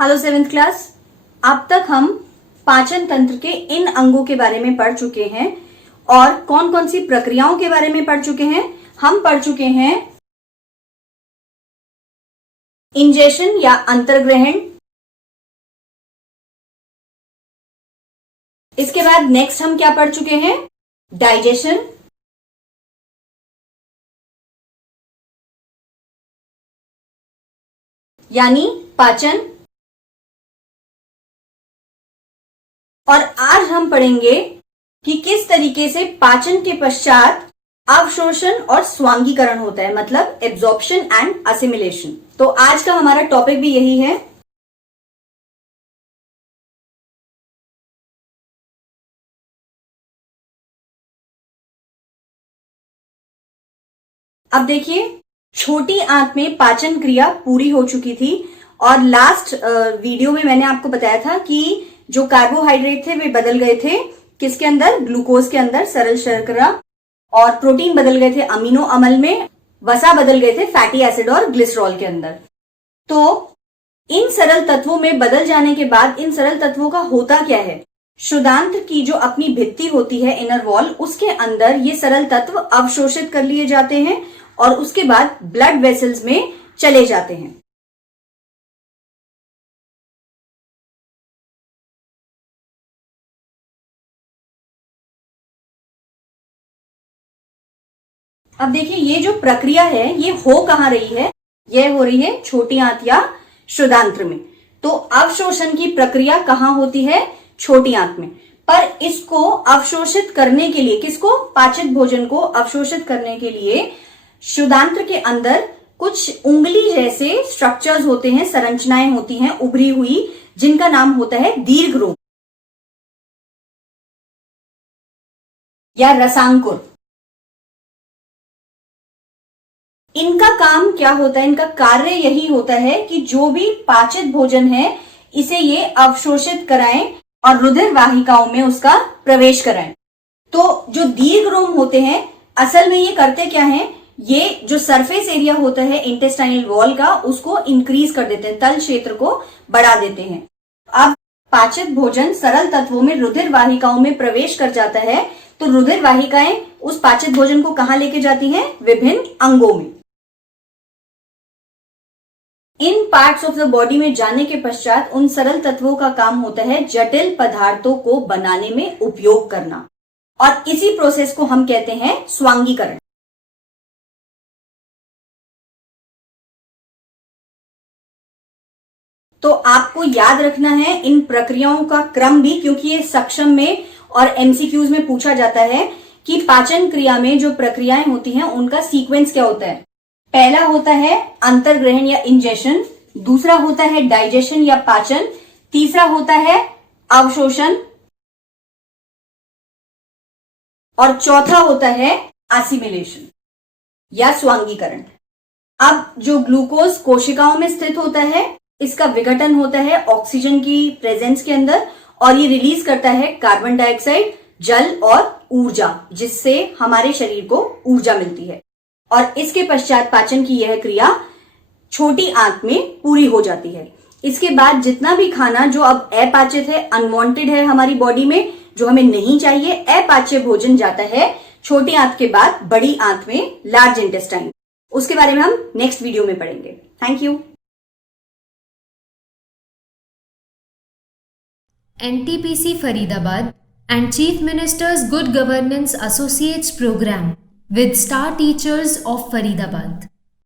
Hello seventh class. अब तक हम पाचन तंत्र के इन अंगों के बारे में पढ़ चुके हैं और कौन कौन सी प्रक्रियाओं के बारे में पढ़ चुके हैं। हम पढ़ चुके हैं इंजेशन या अंतर्ग्रहण। इसके बाद नेक्स्ट हम क्या पढ़ चुके हैं? डाइजेशन। यानी पाचन। और आज हम पढ़ेंगे कि किस तरीके से पाचन के पश्चात अवशोषण और स्वांगीकरण होता है, मतलब एब्जॉर्प्शन एंड असिमिलेशन। तो आज का हमारा टॉपिक भी यही है। अब देखिए, छोटी आंत में पाचन क्रिया पूरी हो चुकी थी और लास्ट वीडियो में मैंने आपको बताया था कि जो कार्बोहाइड्रेट थे वे बदल गए थे किसके अंदर? ग्लूकोज के अंदर, सरल शर्करा। और प्रोटीन बदल गए थे अमीनो अम्ल में, वसा बदल गए थे फैटी एसिड और ग्लिसरॉल के अंदर। तो इन सरल तत्वों में बदल जाने के बाद इन सरल तत्वों का होता क्या है? शुदांत्र की जो अपनी भित्ति होती है, इनर वॉल, उसके अंदर ये सरल तत्व अवशोषित कर लिए जाते हैं और उसके बाद ब्लड वेसल्स में चले जाते हैं। अब देखिए, ये जो प्रक्रिया है ये हो कहां रही है? ये हो रही है छोटी आंत या शुदांत्र में। तो अवशोषण की प्रक्रिया कहां होती है? छोटी आंत में। पर इसको अवशोषित करने के लिए, किसको? पाचित भोजन को अवशोषित करने के लिए शुदांत्र के अंदर कुछ उंगली जैसे स्ट्रक्चर्स होते हैं, संरचनाएं होती हैं उभरी हुई, जिनका नाम होता है दीर्घरोम या रसांकुर। इनका काम क्या होता है? इनका कार्य यही होता है कि जो भी पाचित भोजन है इसे ये अवशोषित कराएं और रुधिर वाहिकाओं में उसका प्रवेश कराएं। तो जो दीर्घरोम होते हैं, असल में ये करते क्या है? ये जो सरफेस एरिया होता है इंटेस्टाइनल वॉल का, उसको इंक्रीज कर देते हैं, तल क्षेत्र को बढ़ा देते हैं। अब पाचित भोजन सरल तत्वों में रुधिर वाहिकाओं में प्रवेश कर जाता है, तो रुधिर वाहिकाएं उस पाचित भोजन को कहां लेके जाती हैं? विभिन्न अंगों में। इन पार्ट्स ऑफ द बॉडी में जाने के पश्चात उन सरल तत्वों का काम होता है जटिल पदार्थों को बनाने में उपयोग करना, और इसी प्रोसेस को हम कहते हैं स्वांगीकरण। तो आपको याद रखना है इन प्रक्रियाओं का क्रम भी, क्योंकि ये सक्षम में और एमसीक्यूज में पूछा जाता है कि पाचन क्रिया में जो प्रक्रियाएं होती हैं उनका सीक्वेंस क्या होता है। पहला होता है अंतर्ग्रहण या इंजेशन, दूसरा होता है डाइजेशन या पाचन, तीसरा होता है अवशोषण और चौथा होता है असिमिलेशन या स्वांगीकरण। अब जो ग्लूकोज कोशिकाओं में स्थित होता है, इसका विघटन होता है ऑक्सीजन की प्रेजेंस के अंदर और ये रिलीज करता है कार्बन डाइऑक्साइड, जल और ऊर्जा, जिससे हमारे शरीर को ऊर्जा मिलती है। और इसके पश्चात पाचन की यह क्रिया छोटी आंत में पूरी हो जाती है। इसके बाद जितना भी खाना जो अब अपाचित है, अनवांटेड है हमारी बॉडी में, जो हमें नहीं चाहिए, अपाच्य भोजन जाता है छोटी आंत के बाद बड़ी आंत में, लार्ज इंटेस्टाइन। उसके बारे में हम नेक्स्ट वीडियो में पढ़ेंगे। Thank you. NTPC Faridabad and Chief Minister's Good Governance Associates Program with Star Teachers of Faridabad.